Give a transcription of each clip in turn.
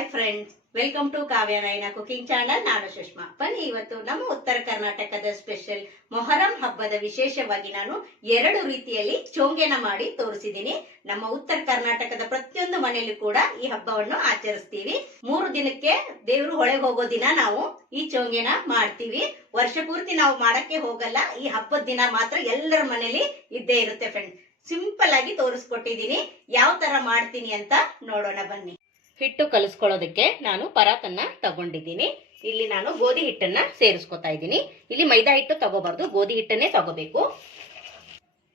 Hi friends welcome to Kavya Nayana cooking channel ನಾನು ಸುಷ್ಮಾ. ಬನ್ನಿ, ಇವತ್ತು ನಮ್ಮ ಉತ್ತರ ಕರ್ನಾಟಕದ ಸ್ಪೆಷಲ್ ಮೊಹರಂ ಹಬ್ಬದ ವಿಶೇಷವಾಗಿ ನಾನು ಎರಡು ರೀತಿಯಲ್ಲಿ ಚೋಂಗೆನ ಮಾಡಿ ತೋರಿಸಿದ್ದೀನಿ. ನಮ್ಮ ಉತ್ತರ ಕರ್ನಾಟಕದ ಪ್ರತಿಯೊಂದು ಮನೆಯಲ್ಲೂ ಕೂಡ ಈ ಹಬ್ಬವನ್ನು ಆಚರಿಸ್ತೀವಿ. ಮೂರು ದಿನಕ್ಕೆ ದೇವ್ರು ಹೊಳೆ ಹೋಗೋ ದಿನ ನಾವು ಈ ಚೋಂಗೆನ ಮಾಡ್ತೀವಿ. ವರ್ಷ ಪೂರ್ತಿ ನಾವು ಮಾಡಕ್ಕೆ ಹೋಗಲ್ಲ. ಈ ಹಬ್ಬದ ದಿನ ಮಾತ್ರ ಎಲ್ಲರ ಮನೇಲಿ ಇದ್ದೇ ಇರುತ್ತೆ ಫ್ರೆಂಡ್ ಸಿಂಪಲ್ ಆಗಿ ತೋರಿಸ್ಕೊಟ್ಟಿದ್ದೀನಿ. ಯಾವ ತರ ಮಾಡ್ತೀನಿ ಅಂತ ನೋಡೋಣ ಬನ್ನಿ. ಹಿಟ್ಟು ಕಲಿಸ್ಕೊಳ್ಳೋದಕ್ಕೆ ನಾನು ಪರಾತನ್ನ ತಗೊಂಡಿದ್ದೀನಿ. ಇಲ್ಲಿ ನಾನು ಗೋಧಿ ಹಿಟ್ಟನ್ನ ಸೇರಿಸ್ಕೊತಾ ಇದ್ದೀನಿ. ಇಲ್ಲಿ ಮೈದಾ ಹಿಟ್ಟು ತಗೋಬಾರ್ದು, ಗೋಧಿ ಹಿಟ್ಟನ್ನೇ ತಗೋಬೇಕು.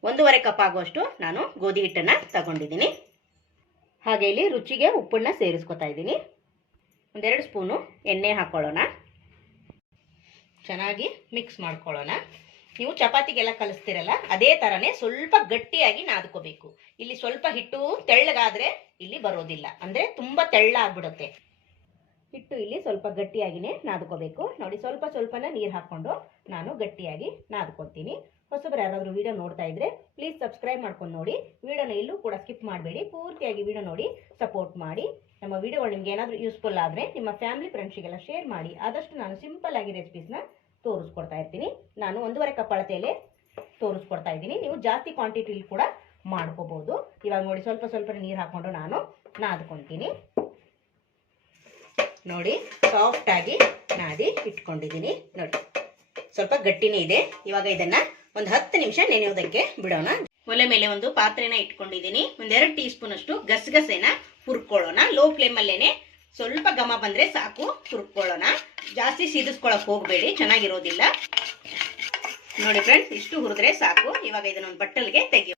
ಒಂದೂವರೆ ಕಪ್ ಆಗುವಷ್ಟು ನಾನು ಗೋಧಿ ಹಿಟ್ಟನ್ನ ತಗೊಂಡಿದ್ದೀನಿ. ಹಾಗೆ ಇಲ್ಲಿ ರುಚಿಗೆ ಉಪ್ಪನ್ನ ಸೇರಿಸ್ಕೊತಾ ಇದ್ದೀನಿ. ಒಂದೆರಡು ಸ್ಪೂನು ಎಣ್ಣೆ ಹಾಕೊಳ್ಳೋಣ. ಚೆನ್ನಾಗಿ ಮಿಕ್ಸ್ ಮಾಡ್ಕೊಳ್ಳೋಣ. ನೀವು ಚಪಾತಿಗೆಲ್ಲ ಕಲಿಸ್ತಿರಲ್ಲ, ಅದೇ ತರನೇ ಸ್ವಲ್ಪ ಗಟ್ಟಿಯಾಗಿ ನಾದ್ಕೋಬೇಕು. ಇಲ್ಲಿ ಸ್ವಲ್ಪ ಹಿಟ್ಟು ತೆಳ್ಳಗಾದ್ರೆ ಇಲ್ಲಿ ಬರೋದಿಲ್ಲ. ಅಂದ್ರೆ ತುಂಬಾ ತೆಳ್ಳ ಆಗ್ಬಿಡುತ್ತೆ ಹಿಟ್ಟು ಇಲ್ಲಿ ಸ್ವಲ್ಪ ಗಟ್ಟಿಯಾಗಿನೇ ನಾದ್ಕೋಬೇಕು. ನೋಡಿ, ಸ್ವಲ್ಪ ಸ್ವಲ್ಪನ ನೀರು ಹಾಕೊಂಡು ನಾನು ಗಟ್ಟಿಯಾಗಿ ನಾದ್ಕೊತೀನಿ ಹೊಸಬ್ರು ಯಾರಾದರೂ ವಿಡಿಯೋ ನೋಡ್ತಾ ಇದ್ರೆ ಪ್ಲೀಸ್ ಸಬ್ಸ್ಕ್ರೈಬ್ ಮಾಡ್ಕೊಂಡು ನೋಡಿ. ವಿಡಿಯೋನ ಇಲ್ಲೂ ಕೂಡ ಸ್ಕಿಪ್ ಮಾಡಬೇಡಿ. ಪೂರ್ತಿಯಾಗಿ ವಿಡಿಯೋ ನೋಡಿ ಸಪೋರ್ಟ್ ಮಾಡಿ. ನಮ್ಮ ವಿಡಿಯೋಗಳು ನಿಮ್ಗೆ ಏನಾದರೂ ಯೂಸ್ಫುಲ್ ಆದರೆ ನಿಮ್ಮ ಫ್ಯಾಮಿಲಿ ಫ್ರೆಂಡ್ಸಿಗೆಲ್ಲ ಶೇರ್ ಮಾಡಿ. ಆದಷ್ಟು ನಾನು ಸಿಂಪಲ್ ಆಗಿ ರೆಸಿಪೀಸ್ನ ತೋರಿಸ್ಕೊಡ್ತಾ ಇರ್ತೀನಿ. ನಾನು ಒಂದೂವರೆ ಕಪ್ ಅಳತೆಯಲ್ಲಿ ತೋರಿಸ್ಕೊಡ್ತಾ ಇದ್ದೀನಿ. ನೀವು ಜಾಸ್ತಿ ಕ್ವಾಂಟಿಟಿಲಿ ಕೂಡ ಮಾಡ್ಕೋಬಹುದು ಇವಾಗ ನೋಡಿ, ಸ್ವಲ್ಪ ಸ್ವಲ್ಪ ನೀರು ಹಾಕೊಂಡು ನಾನು ನಾದ್ಕೊತೀನಿ. ನೋಡಿ ಸಾಫ್ಟ್ ಆಗಿ ನಾದಿ ಇಟ್ಕೊಂಡಿದ್ದೀನಿ. ನೋಡಿ, ಸ್ವಲ್ಪ ಗಟ್ಟಿನೇ ಇದೆ. ಇವಾಗ ಇದನ್ನ ಒಂದು ಹತ್ತು ನಿಮಿಷ ನೆನೆಯೋದಕ್ಕೆ ಬಿಡೋಣ. ಒಲೆ ಮೇಲೆ ಒಂದು ಪಾತ್ರೆನ ಇಟ್ಕೊಂಡಿದ್ದೀನಿ. ಒಂದೆರಡು ಟೀ ಸ್ಪೂನ್ ಅಷ್ಟು ಗಸಗಸೆನ ಹುರ್ಕೊಳ್ಳೋಣ. ಲೋ ಫ್ಲೇಮಲ್ಲೇನೆ ಸ್ವಲ್ಪ ಘಮ ಬಂದ್ರೆ ಸಾಕು. ಹುರ್ಕೊಳ್ಳೋಣ. ಜಾಸ್ತಿ ಸೀದಿಸ್ಕೊಳಕ್ ಹೋಗಬೇಡಿ. ಚೆನ್ನಾಗಿರೋದಿಲ್ಲ. ನೋಡಿ ಫ್ರೆಂಡ್ಸ್ ಇಷ್ಟು ಹುರಿದ್ರೆ ಸಾಕು. ಇವಾಗ ಇದನ್ನ ಒಂದು ಬಟ್ಟಲ್ಗೆ ತೆಗಿಯೋ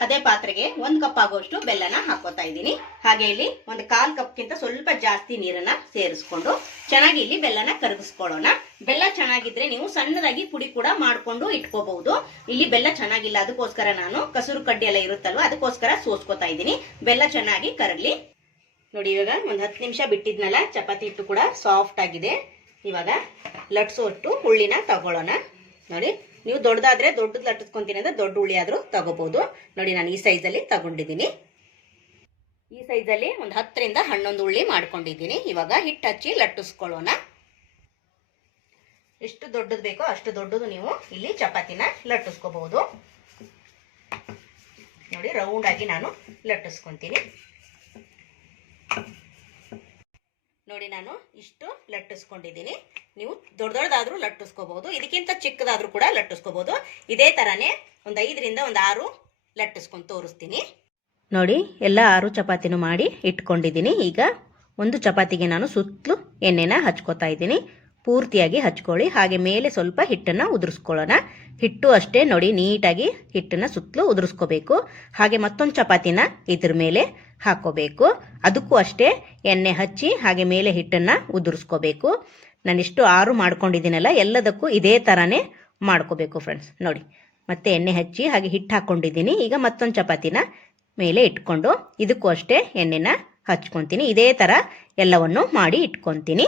ಅದೇ ಪಾತ್ರೆಗೆ ಒಂದ್ ಕಪ್ ಆಗುವಷ್ಟು ಬೆಲ್ಲನ ಹಾಕೋತಾ ಇದ್ದೀನಿ. ಹಾಗೆ ಇಲ್ಲಿ ಒಂದು ಕಾಲ್ ಕಪ್ಗಿಂತ ಸ್ವಲ್ಪ ಜಾಸ್ತಿ ನೀರನ್ನ ಸೇರಿಸ್ಕೊಂಡು ಚೆನ್ನಾಗಿ ಇಲ್ಲಿ ಬೆಲ್ಲನ ಕರಗಿಸ್ಕೊಳ್ಳೋಣ. ಬೆಲ್ಲ ಚೆನ್ನಾಗಿದ್ರೆ ನೀವು ಸಣ್ಣದಾಗಿ ಪುಡಿ ಕೂಡ ಮಾಡ್ಕೊಂಡು ಇಟ್ಕೋಬಹುದು. ಇಲ್ಲಿ ಬೆಲ್ಲ ಚೆನ್ನಾಗಿಲ್ಲ. ಅದಕ್ಕೋಸ್ಕರ ನಾನು ಕಸೂರು ಕಡ್ಡಿ ಎಲ್ಲ ಇರುತ್ತಲ್ವ, ಅದಕ್ಕೋಸ್ಕರ ಸೋಸ್ಕೋತಾ ಇದ್ದೀನಿ. ಬೆಲ್ಲ ಚೆನ್ನಾಗಿ ಕರಗ್ಲಿ. ನೋಡಿ, ಇವಾಗ ಒಂದು ಹತ್ತು ನಿಮಿಷ ಬಿಟ್ಟಿದ್ನಲ್ಲ, ಚಪಾತಿ ಹಿಟ್ಟು ಕೂಡ ಸಾಫ್ಟ್ ಆಗಿದೆ. ಇವಾಗ ಲಟ್ಸೋಟ್ಟು ಹುಳ್ಳಿನ ತಗೊಳ್ಳೋಣ. ನೋಡಿ, ನೀವು ದೊಡ್ಡದಾದ್ರೆ ದೊಡ್ಡದು ಲಟ್ಟಿಸ್ಕೊಂತೀನಿ ಅಂದ್ರೆ ದೊಡ್ಡ ಹುಳಿ ಆದ್ರೂ ತಗೋಬಹುದು ನೋಡಿ, ನಾನು ಈ ಸೈಜಲ್ಲಿ ತಗೊಂಡಿದ್ದೀನಿ. ಈ ಸೈಜಲ್ಲಿ ಒಂದು ಹತ್ತರಿಂದ ಹನ್ನೊಂದು ಹುಳ್ಳಿ ಮಾಡ್ಕೊಂಡಿದ್ದೀನಿ. ಇವಾಗ ಹಿಟ್ಟು ಹಚ್ಚಿ ಲಟ್ಟಿಸ್ಕೊಳ್ಳೋಣ. ಎಷ್ಟು ದೊಡ್ಡದು ಬೇಕೋ ಅಷ್ಟು ದೊಡ್ಡದು ನೀವು ಇಲ್ಲಿ ಚಪಾತಿನ ಲಟ್ಟಿಸ್ಕೋಬಹುದು. ನೋಡಿ ರೌಂಡ್ ಆಗಿ ನಾನು ಲಟ್ಟಿಸ್ಕೊಂತೀನಿ. ನೋಡಿ ನಾನು ಇಷ್ಟು ಲಟ್ಟಿಸ್ಕೊಂಡಿದ್ದೀನಿ. ನೀವು ದೊಡ್ಡ ದೊಡ್ಡದಾದ್ರೂ ಲಟ್ಟಿಸ್ಕೋಬಹುದು ಇದಕ್ಕಿಂತ ಚಿಕ್ಕದಾದ್ರೂ ಕೂಡ ಲಟ್ಟಿಸ್ಕೋಬಹುದು ಇದೇ ತರಾನೇ ಒಂದು ಐದರಿಂದ ಒಂದು ಆರು ಲಟ್ಟಿಸ್ಕೊಂಡು ತೋರಿಸ್ತೀನಿ. ನೋಡಿ, ಎಲ್ಲ ಆರು ಚಪಾತಿನೂ ಮಾಡಿ ಇಟ್ಕೊಂಡಿದ್ದೀನಿ. ಈಗ ಒಂದು ಚಪಾತಿಗೆ ನಾನು ಸುತ್ತಲೂ ಎಣ್ಣೆನ ಹಚ್ಕೋತಾ ಇದ್ದೀನಿ. ಪೂರ್ತಿಯಾಗಿ ಹಚ್ಕೊಳ್ಳಿ. ಹಾಗೆ ಮೇಲೆ ಸ್ವಲ್ಪ ಹಿಟ್ಟನ್ನು ಉದುರಿಸ್ಕೊಳ್ಳೋಣ. ಹಿಟ್ಟು ಅಷ್ಟೇ ನೋಡಿ, ನೀಟಾಗಿ ಹಿಟ್ಟನ್ನು ಸುತ್ತಲೂ ಉದುರಿಸ್ಕೋಬೇಕು. ಹಾಗೆ ಮತ್ತೊಂದು ಚಪಾತಿನ ಇದ್ರ ಮೇಲೆ ಹಾಕೋಬೇಕು ಅದಕ್ಕೂ ಅಷ್ಟೇ ಎಣ್ಣೆ ಹಚ್ಚಿ ಹಾಗೆ ಮೇಲೆ ಹಿಟ್ಟನ್ನು ಉದುರಿಸ್ಕೋಬೇಕು. ನಾನಿಷ್ಟು ಆರು ಮಾಡ್ಕೊಂಡಿದ್ದೀನಲ್ಲ, ಎಲ್ಲದಕ್ಕೂ ಇದೇ ಥರನೇ ಮಾಡ್ಕೋಬೇಕು ಫ್ರೆಂಡ್ಸ್ ನೋಡಿ, ಮತ್ತೆ ಎಣ್ಣೆ ಹಚ್ಚಿ ಹಾಗೆ ಹಿಟ್ಟು ಹಾಕ್ಕೊಂಡಿದ್ದೀನಿ. ಈಗ ಮತ್ತೊಂದು ಚಪಾತಿನ ಮೇಲೆ ಇಟ್ಕೊಂಡು ಇದಕ್ಕೂ ಅಷ್ಟೇ ಎಣ್ಣೆನ ಹಚ್ಕೊತೀನಿ. ಇದೇ ಥರ ಎಲ್ಲವನ್ನು ಮಾಡಿ ಇಟ್ಕೊತೀನಿ.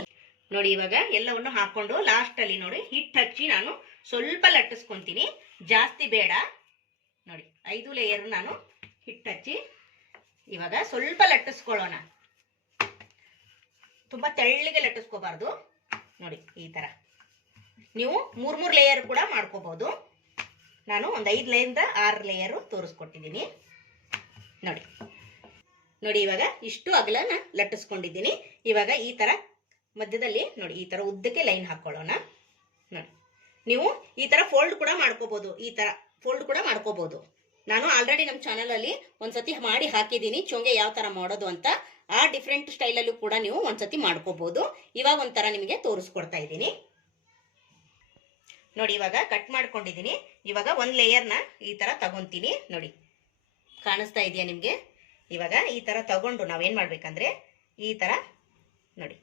ನೋಡಿ ಇವಾಗ ಎಲ್ಲವನ್ನು ಹಾಕೊಂಡು ಲಾಸ್ಟಲ್ಲಿ ನೋಡಿ ಹಿಟ್ಟು ಹಚ್ಚಿ ನಾನು ಸ್ವಲ್ಪ ಲಟ್ಟಿಸ್ಕೊಂತೀನಿ. ಜಾಸ್ತಿ ಬೇಡ. ನೋಡಿ, ಐದು ಲೇಯರ್ ನಾನು ಹಿಟ್ಟು ಹಚ್ಚಿ ಇವಾಗ ಸ್ವಲ್ಪ ಲಟ್ಟಿಸ್ಕೊಳ್ಳೋಣ. ತುಂಬಾ ತೆಳ್ಳಗೆ ಲಟ್ಟಿಸ್ಕೋಬಾರ್ದು. ನೋಡಿ, ಈ ತರ. ನೀವು ಮೂರು ಮೂರು ಲೇಯರ್ ಕೂಡ ಮಾಡ್ಕೋಬಹುದು ನಾನು ಒಂದು ಐದು ಲೇಯಿಂದ ಆರು ಲೇಯರು ತೋರಿಸ್ಕೊಟ್ಟಿದ್ದೀನಿ ನೋಡಿ. ನೋಡಿ ಇವಾಗ ಇಷ್ಟು ಅಗಲನ ಲಟ್ಟಿಸ್ಕೊಂಡಿದ್ದೀನಿ. ಇವಾಗ ಈ ತರ ಮಧ್ಯದಲ್ಲಿ ನೋಡಿ, ಈ ತರ ಉದ್ದಕ್ಕೆ ಲೈನ್ ಹಾಕೊಳ್ಳೋಣ. ನೋಡಿ, ನೀವು ಈ ತರ ಫೋಲ್ಡ್ ಕೂಡ ಮಾಡ್ಕೋಬಹುದು ಈ ತರ ಫೋಲ್ಡ್ ಕೂಡ ಮಾಡ್ಕೋಬಹುದು ನಾನು ಆಲ್ರೆಡಿ ನಮ್ಮ ಚಾನಲ್ ಅಲ್ಲಿ ಒಂದ್ಸತಿ ಮಾಡಿ ಹಾಕಿದ್ದೀನಿ, ಚೊಂಗೆ ಯಾವ ತರ ಮಾಡೋದು ಅಂತ. ಆ ಡಿಫ್ರೆಂಟ್ ಸ್ಟೈಲಲ್ಲೂ ಕೂಡ ನೀವು ಒಂದ್ಸತಿ ಮಾಡ್ಕೋಬಹುದು ಇವಾಗ ಒಂಥರ ನಿಮಗೆ ತೋರಿಸ್ಕೊಡ್ತಾ ಇದ್ದೀನಿ. ನೋಡಿ, ಇವಾಗ ಕಟ್ ಮಾಡ್ಕೊಂಡಿದೀನಿ ಇವಾಗ ಒಂದ್ ಲೇಯರ್ನ ಈ ತರ ತಗೊಂತೀನಿ. ನೋಡಿ, ಕಾಣಿಸ್ತಾ ಇದೆಯಾ ನಿಮಗೆ? ಇವಾಗ ಈ ತರ ತಗೊಂಡು ನಾವೇನ್ ಮಾಡ್ಬೇಕಂದ್ರೆ, ಈ ತರ, ನೋಡಿ.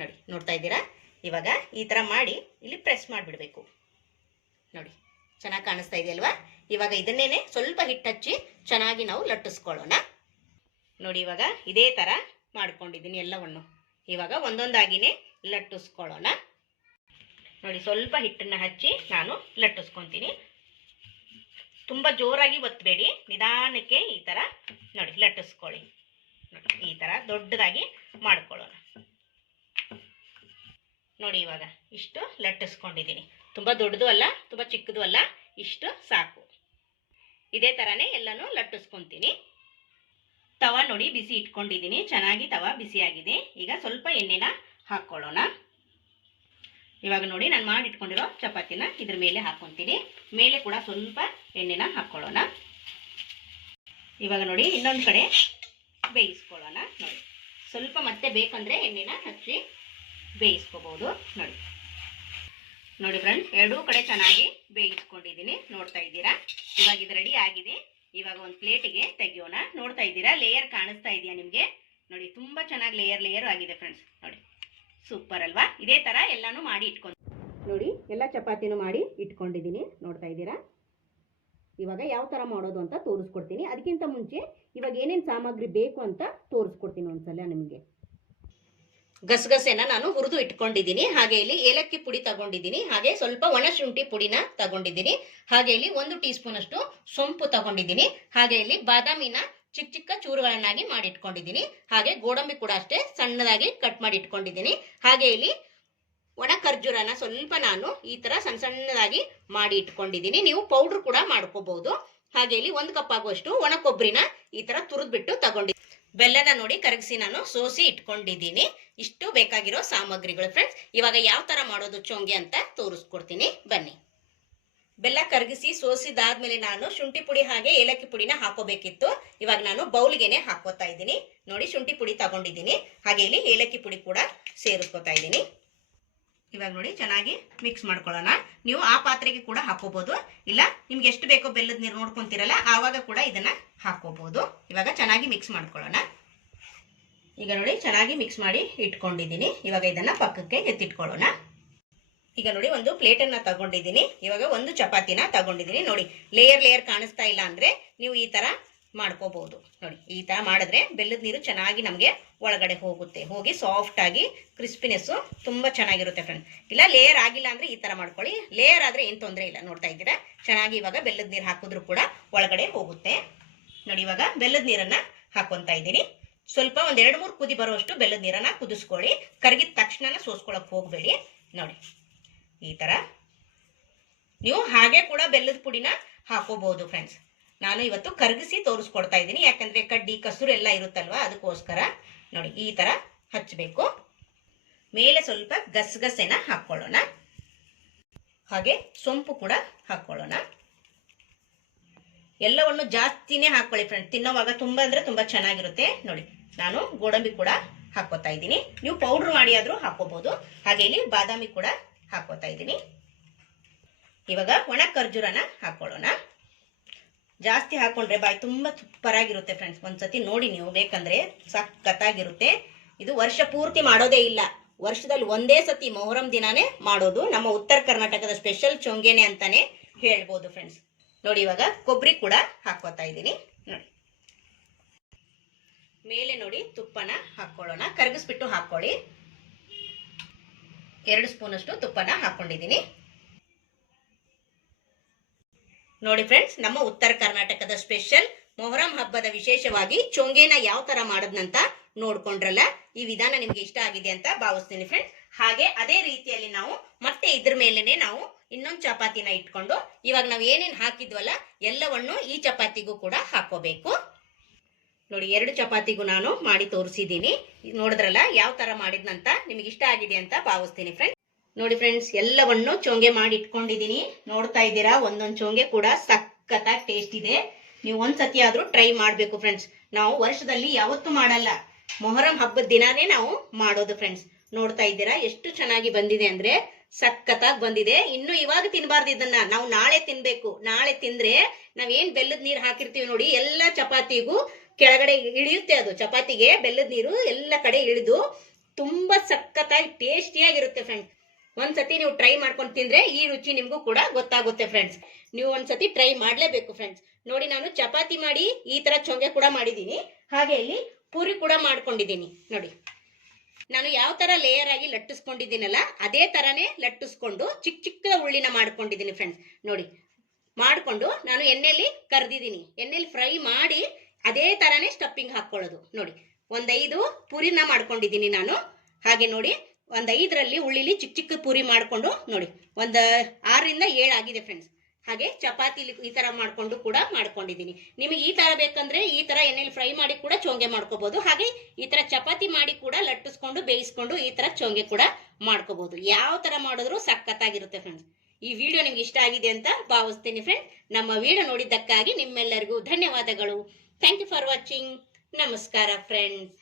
ನೋಡಿ, ನೋಡ್ತಾ ಇದ್ದೀರಾ? ಇವಾಗ ಈ ತರ ಮಾಡಿ ಇಲ್ಲಿ ಪ್ರೆಸ್ ಮಾಡಿಬಿಡಬೇಕು. ನೋಡಿ, ಚೆನ್ನಾಗಿ ಕಾಣಿಸ್ತಾ ಇದೆಯಲ್ವಾ ಇವಾಗ ಇದನ್ನೇನೆ ಸ್ವಲ್ಪ ಹಿಟ್ಟು ಹಚ್ಚಿ ಚೆನ್ನಾಗಿ ನಾವು ಲಟ್ಟಿಸ್ಕೊಳ್ಳೋಣ. ನೋಡಿ, ಇವಾಗ ಇದೇ ತರ ಮಾಡ್ಕೊಂಡಿದ್ದೀನಿ ಎಲ್ಲವನ್ನು. ಇವಾಗ ಒಂದೊಂದಾಗಿನೇ ಲಟ್ಟಿಸ್ಕೊಳ್ಳೋಣ. ನೋಡಿ, ಸ್ವಲ್ಪ ಹಿಟ್ಟನ್ನ ಹಚ್ಚಿ ನಾನು ಲಟ್ಟಿಸ್ಕೊಂತೀನಿ. ತುಂಬ ಜೋರಾಗಿ ಒತ್ತಬೇಡಿ ನಿಧಾನಕ್ಕೆ ಈ ಥರ ನೋಡಿ, ಲಟ್ಟಿಸ್ಕೊಳ್ಳಿ. ಈ ಥರ ದೊಡ್ಡದಾಗಿ ಮಾಡ್ಕೊಳ್ಳೋಣ. ನೋಡಿ ಇವಾಗ, ಇಷ್ಟು ಲಟ್ಟಿಸ್ಕೊಂಡಿದ್ದೀನಿ. ತುಂಬ ದೊಡ್ಡದು ಅಲ್ಲ, ತುಂಬ ಚಿಕ್ಕದು ಅಲ್ಲ, ಇಷ್ಟು ಸಾಕು. ಇದೇ ಥರನೇ ಎಲ್ಲನೂ ಲಟ್ಟಿಸ್ಕೊತೀನಿ. ತವ ನೋಡಿ, ಬಿಸಿ ಇಟ್ಕೊಂಡಿದ್ದೀನಿ. ಚೆನ್ನಾಗಿ ತವ ಬಿಸಿಯಾಗಿದೆ. ಈಗ ಸ್ವಲ್ಪ ಎಣ್ಣೆನ ಹಾಕ್ಕೊಳ್ಳೋಣ. ಇವಾಗ ನೋಡಿ, ನಾನು ಮಾಡಿ ಇಟ್ಕೊಂಡಿರೋ ಚಪಾತಿನ ಇದ್ರ ಮೇಲೆ ಹಾಕ್ಕೊತೀನಿ ಮೇಲೆ ಕೂಡ ಸ್ವಲ್ಪ ಎಣ್ಣೆನ ಹಾಕ್ಕೊಳ್ಳೋಣ. ಇವಾಗ ನೋಡಿ, ಇನ್ನೊಂದು ಕಡೆ ಬೇಯಿಸ್ಕೊಳ್ಳೋಣ. ನೋಡಿ, ಸ್ವಲ್ಪ ಮತ್ತೆ ಬೇಕಂದ್ರೆ ಎಣ್ಣೆನ ಹಚ್ಚಿ ಬೇಯಿಸ್ಕೋಬಹುದು. ನೋಡಿ. ನೋಡಿ ಫ್ರೆಂಡ್ಸ್ ಎರಡೂ ಕಡೆ ಚೆನ್ನಾಗಿ ಬೇಯಿಸ್ಕೊಂಡಿದ್ದೀನಿ. ನೋಡ್ತಾ ಇದ್ದೀರಾ? ಇವಾಗ ಇದು ರೆಡಿ ಆಗಿದೆ. ಇವಾಗ ಒಂದು ಪ್ಲೇಟಿಗೆ ತೆಗಿಯೋಣ. ನೋಡ್ತಾ ಇದ್ದೀರಾ? ಲೇಯರ್ ಕಾಣಿಸ್ತಾ ಇದೆಯಾ ನಿಮಗೆ? ನೋಡಿ, ತುಂಬಾ ಚೆನ್ನಾಗಿ ಲೇಯರ್ ಲೇಯರ್ ಆಗಿದೆ ಫ್ರೆಂಡ್ಸ್ ನೋಡಿ. ಸೂಪರ್ ಅಲ್ವಾ? ಇದೇ ತರ ಎಲ್ಲಾನು ಮಾಡಿ ಇಟ್ಕೊಂಡು ನೋಡಿ, ಎಲ್ಲ ಚಪಾತಿನೂ ಮಾಡಿ ಇಟ್ಕೊಂಡಿದ್ದೀನಿ. ನೋಡ್ತಾ ಇದ್ದೀರಾ? ಇವಾಗ ಯಾವ ಥರ ಮಾಡೋದು ಅಂತ ತೋರಿಸ್ಕೊಡ್ತೀನಿ. ಅದಕ್ಕಿಂತ ಮುಂಚೆ ಇವಾಗ ಏನೇನು ಸಾಮಗ್ರಿ ಬೇಕು ಅಂತ ತೋರಿಸ್ಕೊಡ್ತೀನಿ ಒಂದ್ಸಲ ನಿಮಗೆ. ಗಸಗಸೆನ ನಾನು ಹುರಿದು ಇಟ್ಕೊಂಡಿದ್ದೀನಿ. ಹಾಗೆ ಇಲ್ಲಿ ಏಲಕ್ಕಿ ಪುಡಿ ತಗೊಂಡಿದ್ದೀನಿ. ಹಾಗೆ ಸ್ವಲ್ಪ ಒಣ ಶುಂಠಿ ಪುಡಿನ ತಗೊಂಡಿದ್ದೀನಿ. ಹಾಗೆ ಇಲ್ಲಿ ಒಂದು ಟೀ ಸ್ಪೂನ್ ಅಷ್ಟು ಸೊಂಪು ತಗೊಂಡಿದ್ದೀನಿ. ಹಾಗೆ ಇಲ್ಲಿ ಬಾದಾಮಿನ ಚಿಕ್ಕ ಚಿಕ್ಕ ಚೂರುಗಳನ್ನಾಗಿ ಮಾಡಿ ಇಟ್ಕೊಂಡಿದ್ದೀನಿ ಹಾಗೆ ಗೋಡಂಬಿ ಕೂಡ ಅಷ್ಟೇ ಸಣ್ಣದಾಗಿ ಕಟ್ ಮಾಡಿ ಇಟ್ಕೊಂಡಿದ್ದೀನಿ ಹಾಗೆ ಇಲ್ಲಿ ಒಣ ಖರ್ಜೂರನ ಸ್ವಲ್ಪ ನಾನು ಈ ತರ ಸಣ್ಣ ಸಣ್ಣದಾಗಿ ಮಾಡಿ ಇಟ್ಕೊಂಡಿದ್ದೀನಿ. ನೀವು ಪೌಡರ್ ಕೂಡ ಮಾಡ್ಕೋಬಹುದು ಹಾಗೆ ಇಲ್ಲಿ ಒಂದು ಕಪ್ ಆಗುವಷ್ಟು ಒಣ ಕೊಬ್ಬರಿನ ಈ ತರ ತುರಿದ್ಬಿಟ್ಟು ತಗೊಂಡಿದ್ದೀನಿ ಬೆಲ್ಲನ ನೋಡಿ ಕರಗಿಸಿ ನಾನು ಸೋಸಿ ಇಟ್ಕೊಂಡಿದ್ದೀನಿ. ಇಷ್ಟು ಬೇಕಾಗಿರೋ ಸಾಮಗ್ರಿಗಳು ಫ್ರೆಂಡ್ಸ್ ಇವಾಗ ಯಾವ ತರ ಮಾಡೋದು ಚೋಂಗೆ ಅಂತ ತೋರಿಸ್ಕೊಡ್ತೀನಿ. ಬನ್ನಿ. ಬೆಲ್ಲ ಕರಗಿಸಿ ಸೋಸಿದಾದ್ಮೇಲೆ ನಾನು ಶುಂಠಿ ಪುಡಿ ಹಾಗೆ ಏಲಕ್ಕಿ ಪುಡಿನ ಹಾಕೋಬೇಕಿತ್ತು. ಇವಾಗ ನಾನು ಬೌಲ್ಗೆನೆ ಹಾಕೋತಾ ಇದ್ದೀನಿ. ನೋಡಿ ಶುಂಠಿ ಪುಡಿ ತಗೊಂಡಿದ್ದೀನಿ. ಹಾಗೆ ಇಲ್ಲಿ ಏಲಕ್ಕಿ ಪುಡಿ ಕೂಡ ಸೇರಿಸ್ಕೊತಾ ಇದ್ದೀನಿ. ಇವಾಗ ನೋಡಿ ಚೆನ್ನಾಗಿ ಮಿಕ್ಸ್ ಮಾಡ್ಕೊಳ್ಳೋಣ. ನೀವು ಆ ಪಾತ್ರೆಗೆ ಕೂಡ ಹಾಕೋಬಹುದು ಇಲ್ಲ, ನಿಮ್ಗೆ ಎಷ್ಟು ಬೇಕೋ ಬೆಲ್ಲದ ನೀರು ನೋಡ್ಕೊಂತೀರಲ್ಲ, ಆವಾಗ ಕೂಡ ಇದನ್ನ ಹಾಕೋಬಹುದು ಇವಾಗ ಚೆನ್ನಾಗಿ ಮಿಕ್ಸ್ ಮಾಡ್ಕೊಳ್ಳೋಣ. ಈಗ ನೋಡಿ ಚೆನ್ನಾಗಿ ಮಿಕ್ಸ್ ಮಾಡಿ ಇಟ್ಕೊಂಡಿದ್ದೀನಿ. ಇವಾಗ ಇದನ್ನ ಪಕ್ಕಕ್ಕೆ ಎತ್ತಿಟ್ಕೊಳ್ಳೋಣ. ಈಗ ನೋಡಿ ಒಂದು ಪ್ಲೇಟನ್ನ ತಗೊಂಡಿದ್ದೀನಿ. ಇವಾಗ ಒಂದು ಚಪಾತಿನ ತಗೊಂಡಿದ್ದೀನಿ. ನೋಡಿ ಲೇಯರ್ ಲೇಯರ್ ಕಾಣಿಸ್ತಾ ಇಲ್ಲ ಅಂದ್ರೆ ನೀವು ಈ ತರ ಮಾಡ್ಕೋಬಹುದು. ನೋಡಿ, ಈ ತರ ಮಾಡಿದ್ರೆ ಬೆಲ್ಲದ ನೀರು ಚೆನ್ನಾಗಿ ನಮಗೆ ಒಳಗಡೆ ಹೋಗುತ್ತೆ. ಹೋಗಿ ಸಾಫ್ಟ್ ಆಗಿ ಕ್ರಿಸ್ಪಿನೆಸ್ ತುಂಬಾ ಚೆನ್ನಾಗಿರುತ್ತೆ ಫ್ರೆಂಡ್ ಇಲ್ಲ ಲೇಯರ್ ಆಗಿಲ್ಲ ಅಂದ್ರೆ ಈ ತರ ಮಾಡ್ಕೊಳ್ಳಿ. ಲೇಯರ್ ಆದ್ರೆ ಏನ್ ತೊಂದರೆ ಇಲ್ಲ. ನೋಡ್ತಾ ಇದ್ದೀರಾ? ಚೆನ್ನಾಗಿ ಇವಾಗ ಬೆಲ್ಲದ ನೀರು ಹಾಕಿದ್ರು ಕೂಡ ಒಳಗಡೆ ಹೋಗುತ್ತೆ. ನೋಡಿ, ಇವಾಗ ಬೆಲ್ಲದ ನೀರನ್ನ ಹಾಕೊಂತ ಇದ್ದೀನಿ. ಸ್ವಲ್ಪ ಒಂದ್ ಎರಡು ಮೂರು ಕುದಿ ಬರುವಷ್ಟು ಬೆಲ್ಲದ ನೀರನ್ನ ಕುದಿಸ್ಕೊಳ್ಳಿ. ಕರಗಿದ ತಕ್ಷಣ ಸೋಸ್ಕೊಳಕ್ ಹೋಗ್ಬೇಡಿ. ನೋಡಿ, ಈ ತರ. ನೀವು ಹಾಗೆ ಕೂಡ ಬೆಲ್ಲದ ಪುಡಿನ ಹಾಕೋಬಹುದು ಫ್ರೆಂಡ್ಸ್ ನಾನು ಇವತ್ತು ಕರಗಿಸಿ ತೋರಿಸ್ಕೊಡ್ತಾ ಇದ್ದೀನಿ. ಯಾಕಂದ್ರೆ ಕಡ್ಡಿ, ಕಸೂರು ಎಲ್ಲ ಇರುತ್ತಲ್ವಾ, ಅದಕ್ಕೋಸ್ಕರ ನೋಡಿ, ಈ ತರ ಹಚ್ಚಬೇಕು ಮೇಲೆ ಸ್ವಲ್ಪ ಗಸಗಸೆನ ಹಾಕೊಳ್ಳೋಣ. ಹಾಗೆ ಸೊಂಪು ಕೂಡ ಹಾಕೊಳ್ಳೋಣ. ಎಲ್ಲವನ್ನು ಜಾಸ್ತಿನೇ ಹಾಕೊಳ್ಳಿ ಫ್ರೆಂಡ್ ತಿನ್ನೋವಾಗ ತುಂಬ ಅಂದ್ರೆ ತುಂಬಾ ಚೆನ್ನಾಗಿರುತ್ತೆ. ನೋಡಿ, ನಾನು ಗೋಡಂಬಿ ಕೂಡ ಹಾಕೋತಾ ಇದ್ದೀನಿ. ನೀವು ಪೌಡರ್ ಮಾಡಿ ಆದ್ರೂ ಹಾಕೋಬಹುದು ಹಾಗೆ ಇಲ್ಲಿ ಬಾದಾಮಿ ಕೂಡ ಹಾಕೋತಾ ಇದ್ದೀನಿ. ಇವಾಗ ಒಣ ಖರ್ಜೂರನ ಹಾಕೊಳ್ಳೋಣ. ಜಾಸ್ತಿ ಹಾಕೊಂಡ್ರೆ ಬಾಯಿ ತುಂಬಾ ಆಗಿರುತ್ತೆ ಫ್ರೆಂಡ್ಸ್ ಒಂದ್ಸತಿ ನೋಡಿ ನೀವು, ಬೇಕಂದ್ರೆ ಸಖತ್ತಾಗಿರುತ್ತೆ. ಇದು ವರ್ಷ ಪೂರ್ತಿ ಮಾಡೋದೇ ಇಲ್ಲ. ವರ್ಷದಲ್ಲಿ ಒಂದೇ ಸತಿ ಮೊಹರಂ ದಿನಾನೇ ಮಾಡೋದು. ನಮ್ಮ ಉತ್ತರ ಕರ್ನಾಟಕದ ಸ್ಪೆಷಲ್ ಚೊಂಗೆನೆ ಅಂತಾನೆ ಹೇಳ್ಬೋದು ಫ್ರೆಂಡ್ಸ್ ನೋಡಿ ಇವಾಗ ಕೊಬ್ಬರಿ ಕೂಡ ಹಾಕೋತಾ ಇದ್ದೀನಿ. ನೋಡಿ. ಮೇಲೆ ನೋಡಿ ತುಪ್ಪನ ಹಾಕೊಳ್ಳೋಣ. ಕರಗಿಸ್ಬಿಟ್ಟು ಹಾಕೊಳ್ಳಿ. ಎರಡು ಸ್ಪೂನಷ್ಟು ತುಪ್ಪನ ಹಾಕೊಂಡಿದ್ದೀನಿ. ನೋಡಿ ಫ್ರೆಂಡ್ಸ್ ನಮ್ಮ ಉತ್ತರ ಕರ್ನಾಟಕದ ಸ್ಪೆಷಲ್ ಮೊಹರಂ ಹಬ್ಬದ ವಿಶೇಷವಾಗಿ ಚೊಂಗೆನ ಯಾವ ತರ ಮಾಡದ್ನಂತ ನೋಡ್ಕೊಂಡ್ರಲ್ಲ, ಈ ವಿಧಾನ ನಿಮ್ಗೆ ಇಷ್ಟ ಆಗಿದೆ ಅಂತ ಭಾವಿಸ್ತೀನಿ ಫ್ರೆಂಡ್ಸ್ ಹಾಗೆ ಅದೇ ರೀತಿಯಲ್ಲಿ ನಾವು ಮತ್ತೆ ಇದ್ರ ಮೇಲೆನೆ ನಾವು ಇನ್ನೊಂದು ಚಪಾತಿನ ಇಟ್ಕೊಂಡು, ಇವಾಗ ನಾವು ಏನೇನು ಹಾಕಿದ್ವಲ್ಲ, ಎಲ್ಲವನ್ನು ಈ ಚಪಾತಿಗೂ ಕೂಡ ಹಾಕೋಬೇಕು ನೋಡಿ, ಎರಡು ಚಪಾತಿಗೂ ನಾನು ಮಾಡಿ ತೋರಿಸಿದ್ದೀನಿ. ನೋಡಿದ್ರಲ್ಲ, ಯಾವ ತರ ಮಾಡಿದ್ನಂತ ನಿಮಗೆ ಇಷ್ಟ ಆಗಿದೆ ಅಂತ ಭಾವಿಸ್ತೀನಿ ಫ್ರೆಂಡ್ಸ್ ನೋಡಿ ಫ್ರೆಂಡ್ಸ್ ಎಲ್ಲವನ್ನು ಚೊಂಗೆ ಮಾಡಿ ಇಟ್ಕೊಂಡಿದೀನಿ ನೋಡ್ತಾ ಇದ್ದೀರಾ, ಒಂದೊಂದ್ ಚೊಂಗೆ ಕೂಡ ಸಖತ್ತಾಗಿ ಟೇಸ್ಟ್ ಇದೆ. ನೀವು ಒಂದ್ಸತಿ ಆದ್ರೂ ಟ್ರೈ ಮಾಡ್ಬೇಕು ಫ್ರೆಂಡ್ಸ್ ನಾವು ವರ್ಷದಲ್ಲಿ ಯಾವತ್ತೂ ಮಾಡಲ್ಲ. ಮೊಹರಂ ಹಬ್ಬದ ದಿನಾನೇ ನಾವು ಮಾಡೋದು ಫ್ರೆಂಡ್ಸ್ ನೋಡ್ತಾ ಇದ್ದೀರಾ, ಎಷ್ಟು ಚೆನ್ನಾಗಿ ಬಂದಿದೆ ಅಂದ್ರೆ ಸಖತ್ತಾಗಿ ಬಂದಿದೆ. ಇನ್ನು ಇವಾಗ ತಿನ್ಬಾರ್ದು ಇದನ್ನ. ನಾವು ನಾಳೆ ತಿನ್ಬೇಕು. ನಾಳೆ ತಿಂದ್ರೆ ನಾವೇನ್ ಬೆಲ್ಲದ ನೀರು ಹಾಕಿರ್ತೀವಿ ನೋಡಿ, ಎಲ್ಲ ಚಪಾತಿಗೂ ಕೆಳಗಡೆ ಇಳಿಯುತ್ತೆ ಅದು. ಚಪಾತಿಗೆ ಬೆಲ್ಲದ ನೀರು ಎಲ್ಲ ಕಡೆ ಇಳಿದು ತುಂಬಾ ಸಖತ್ತಾಗಿ ಟೇಸ್ಟಿಯಾಗಿರುತ್ತೆ ಫ್ರೆಂಡ್ಸ್ ಒಂದ್ಸತಿ ನೀವು ಟ್ರೈ ಮಾಡ್ಕೊಂಡು ತಿಂದ್ರೆ ಈ ರುಚಿ ನಿಮಗೂ ಕೂಡ ಗೊತ್ತಾಗುತ್ತೆ ಫ್ರೆಂಡ್ಸ್ ನೀವು ಒಂದ್ಸತಿ ಟ್ರೈ ಮಾಡ್ಲೇಬೇಕು ಫ್ರೆಂಡ್ಸ್ ನೋಡಿ ನಾನು ಚಪಾತಿ ಮಾಡಿ ಈ ತರ ಚೊಂಗೆ ಕೂಡ ಮಾಡಿದ್ದೀನಿ. ಹಾಗೆ ಇಲ್ಲಿ ಪೂರಿ ಕೂಡ ಮಾಡ್ಕೊಂಡಿದ್ದೀನಿ. ನೋಡಿ. ನಾನು ಯಾವ ತರ ಲೇಯರ್ ಆಗಿ ಲಟ್ಟಿಸ್ಕೊಂಡಿದ್ದೀನಲ್ಲ, ಅದೇ ತರನೇ ಲಟ್ಟಿಸ್ಕೊಂಡು ಚಿಕ್ಕ ಚಿಕ್ಕ ಉಳ್ಳಿನ ಮಾಡ್ಕೊಂಡಿದ್ದೀನಿ ಫ್ರೆಂಡ್ಸ್ ನೋಡಿ. ಮಾಡ್ಕೊಂಡು ನಾನು ಎಣ್ಣೆಲಿ ಕರ್ದಿದ್ದೀನಿ. ಎಣ್ಣೆಲಿ ಫ್ರೈ ಮಾಡಿ ಅದೇ ತರನೇ ಸ್ಟಫಿಂಗ್ ಹಾಕೊಳ್ಳೋದು. ನೋಡಿ. ಒಂದೈದು ಪೂರಿನ ಮಾಡ್ಕೊಂಡಿದ್ದೀನಿ ನಾನು. ಹಾಗೆ ನೋಡಿ. ಒಂದ್ ಐದರಲ್ಲಿ ಉಳ್ಳಿಲಿ ಚಿಕ್ಕ ಚಿಕ್ಕ ಪೂರಿ ಮಾಡ್ಕೊಂಡು ನೋಡಿ, ಒಂದು ಆರರಿಂದ ಏಳು ಆಗಿದೆ ಫ್ರೆಂಡ್ಸ್ ಹಾಗೆ ಚಪಾತಿ ಈ ತರ ಮಾಡ್ಕೊಂಡು ಕೂಡ ಮಾಡ್ಕೊಂಡಿದ್ದೀನಿ. ನಿಮಗೆ ಈ ತರ ಬೇಕಂದ್ರೆ ಈ ತರ ಎಣ್ಣೆಲಿ ಫ್ರೈ ಮಾಡಿ ಕೂಡ ಚೋಂಗೆ ಮಾಡ್ಕೋಬಹುದು ಹಾಗೆ ಈ ತರ ಚಪಾತಿ ಮಾಡಿ ಕೂಡ ಲಟ್ಟಿಸ್ಕೊಂಡು, ಬೇಯಿಸ್ಕೊಂಡು ಈ ತರ ಚೋಂಗೆ ಕೂಡ ಮಾಡ್ಕೋಬಹುದು ಯಾವ ತರ ಮಾಡಿದ್ರು ಸಖತ್ತಾಗಿರುತ್ತೆ ಫ್ರೆಂಡ್ಸ್ ಈ ವಿಡಿಯೋ ನಿಮ್ಗೆ ಇಷ್ಟ ಆಗಿದೆ ಅಂತ ಭಾವಿಸ್ತೀನಿ ಫ್ರೆಂಡ್ ನಮ್ಮ ವಿಡಿಯೋ ನೋಡಿದ್ದಕ್ಕಾಗಿ ನಿಮ್ಮೆಲ್ಲರಿಗೂ ಧನ್ಯವಾದಗಳು. ಥ್ಯಾಂಕ್ ಯು ಫಾರ್ ವಾಚಿಂಗ್ ನಮಸ್ಕಾರ ಫ್ರೆಂಡ್ಸ್